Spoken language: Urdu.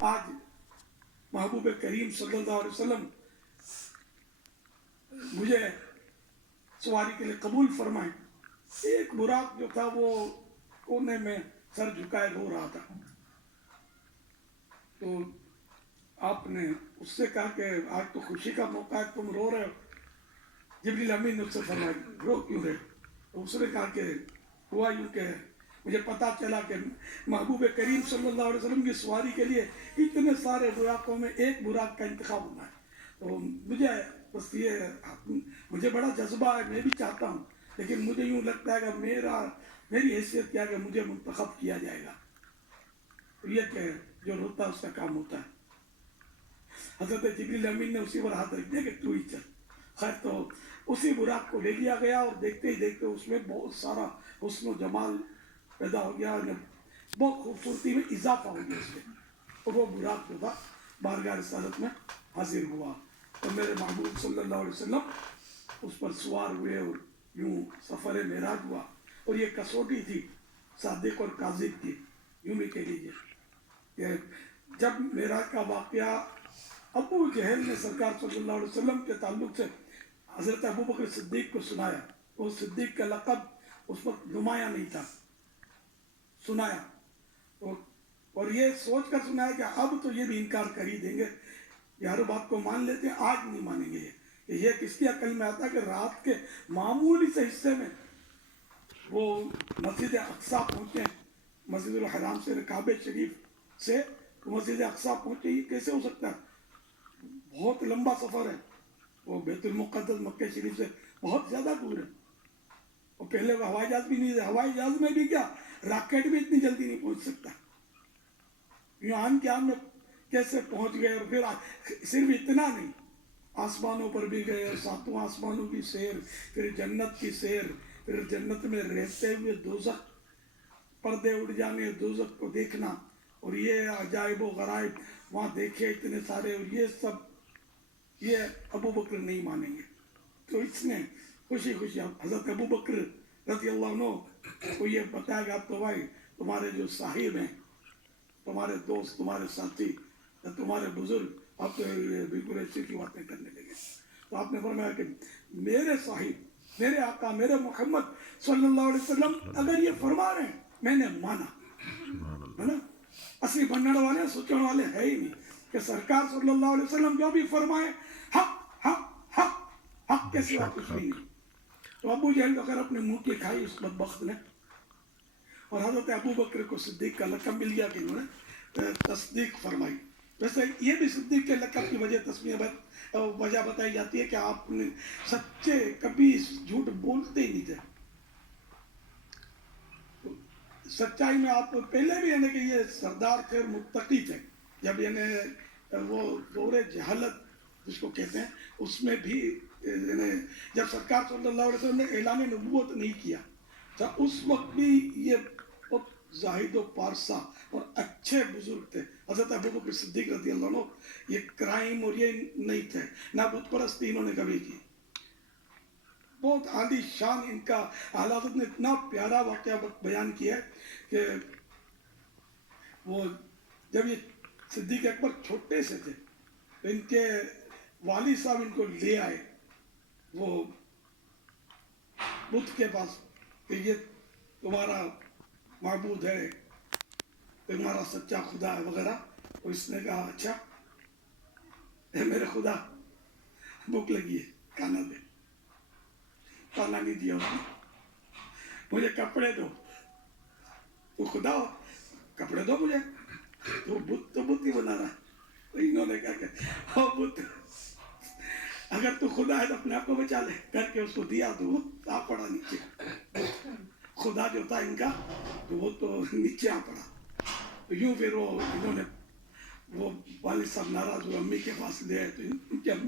آج محبوب کریم صلی اللہ علیہ وسلم مجھے سواری کے لیے قبول فرمائیں. ایک براق جو تھا وہ کونے میں سر جھکائے رو رہا تھا. تو آپ نے اس سے کہا کہ آج تو خوشی کا موقع ہے, تم رو رہے ہو. جبریل امین نے اس سے فرمایا رو کیوں رہے؟ تو اس نے کہا کہ ہوا یوں کہ مجھے پتا چلا کہ محبوب کریم صلی اللہ علیہ وسلم کی سواری کے لیے اتنے سارے براقوں میں ایک براق کا انتخاب ہونا ہے. تو مجھے بس مجھے بڑا جذبہ ہے, میں بھی چاہتا ہوں, لیکن مجھے یوں لگتا ہے کہ میری حیثیت کیا کہ مجھے منتخب کیا جائے گا. تو یہ کہ جو روتا ہے اس کا کام ہوتا ہے. حضرت جبریل امین نے اسی پر ہاتھ رکھ دیا کہ تو ہی چل. خیر تو اسی براق کو لے لیا گیا, اور دیکھتے ہی دیکھتے اس میں بہت سارا حسن و جمال پیدا ہو گیا, بہت خوبصورتی میں اضافہ ہو گیا اس میں. اور وہ براق جو تھا بارگاہ رسالت میں حاضر ہوا. تو میرے محبوب صلی اللہ علیہ وسلم اس پر سوار ہوئے اور یوں سفر معراج ہوا. اور یہ کسوٹی تھی صادق اور کاذب کی, یوں بھی کہہ لیجیے کہ جب معراج کا واقعہ ابو جہل نے سرکار صلی اللہ علیہ وسلم کے تعلق سے حضرت ابو بکر صدیق کو سنایا, وہ صدیق کا لقب اس وقت نمایاں نہیں تھا, سنایا اور یہ سوچ کر سنایا کہ اب تو یہ بھی انکار کر ہی دیں گے, یہ ہر بات کو مان لیتے ہیں, آج نہیں مانیں گے. یہ کس کی عقل میں آتا کہ رات کے معمولی سے حصے میں وہ مسجد اقصیٰ پہنچے, مسجد الحرام سے کعبہ شریف سے مسجد اقصیٰ پہنچے. یہ کیسے ہو سکتا ہے؟ بہت لمبا سفر ہے, وہ بیت المقدس مکہ شریف سے بہت زیادہ دور ہے. اور پہلے وہ ہوائی جہاز بھی نہیں تھے, ہوائی جہاز میں بھی کیا راکٹ بھی اتنی جلدی نہیں پہنچ سکتا. یوں آن کے آن میں کیسے پہنچ گئے. اور پھر صرف اتنا نہیں, آسمانوں پر بھی گئے, ساتوں آسمانوں کی سیر, پھر جنت کی سیر, پھر جنت میں رہتے ہوئے دوزخ, پردے اڑ جانے, دوزخ کو دیکھنا, اور یہ عجائب و غرائب وہاں دیکھے اتنے سارے. اور یہ سب یہ ابو بکر نہیں مانیں گے. تو اس نے خوشی خوشی حضرت ابو بکر رضی اللہ عنہ کو یہ بتایا کہ اب تو بھائی تمہارے جو صاحب ہیں, تمہارے دوست, تمہارے ساتھی, تمہارے بزرگ, اب تو بالکل ایسی کی باتیں کرنے لگے. تو آپ نے فرمایا کہ میرے صاحب, میرے آقا, میرے محمد صلی اللہ علیہ وسلم اگر یہ فرما رہے ہیں, میں نے مانا ہے نا. اصلی بننے والے سوچنے والے ہے ہی نہیں کہ سرکار صلی اللہ علیہ وسلم جو بھی فرمائے حق حق حق حق کے سوا کچھ نہیں. تو ابو جہل اگر اپنے منہ کی کھائی اس بدبخت نے, اور حضرت ابو بکر کو صدیق کا لقب مل گیا کہ انہوں نے تصدیق فرمائی. ویسے یہ بھی صدیق کے لقب کی وجہ بتائی جاتی ہے کہ آپ نے سچے, کبھی جھوٹ بولتے ہی نہیں تھے. سچائی میں آپ پہلے بھی کہ یہ سردار تھے, متقی تھے. جب وہ دور جہالت جس کو کہتے ہیں اس میں بھی جب سرکار صلی اللہ علیہ وسلم نے اعلان نبوت نہیں کیا تھا, اس وقت بھی یہ بہت زاہد و پارسا اور اچھے بزرگ تھے. حضرت ابو بکر صدیق رضی اللہ عنہ یہ کرائم اور یہ نہیں تھے, نہ بت پرستی انہوں نے کبھی کی. بہت عالی شان ان کا. حضرت نے اتنا پیارا واقعہ بیان کیا ہے کہ وہ جب یہ صدیق اکبر چھوٹے سے تھے تو ان کے والد صاحب ان کو لے آئے وہ بت کے پاس کہ یہ تمہارا معبود ہے, تمہارا سچا خدا ہے وغیرہ. تو اس نے کہا اچھا اے میرے خدا, بھوک لگی ہے, کھانا دے. کھانا نہیں دیا اس نے. مجھے کپڑے دو. تو خدا ہو, کپڑے دو مجھے. تو بت ہی بنا رہا. تو انہوں نے کہا کہ او بت, اگر تو خدا ہے تو اپنے آپ کو بچا لے, کر کے اس کو دیا تو وہ آ پڑا نیچے. خدا جو تھا ان کا تو وہ تو نیچے آ پڑا. تو یوں پھر انہوں نے وہ والد صاحب ناراض ہوئے, امی کے پاس لے آئے. تو ان کی امی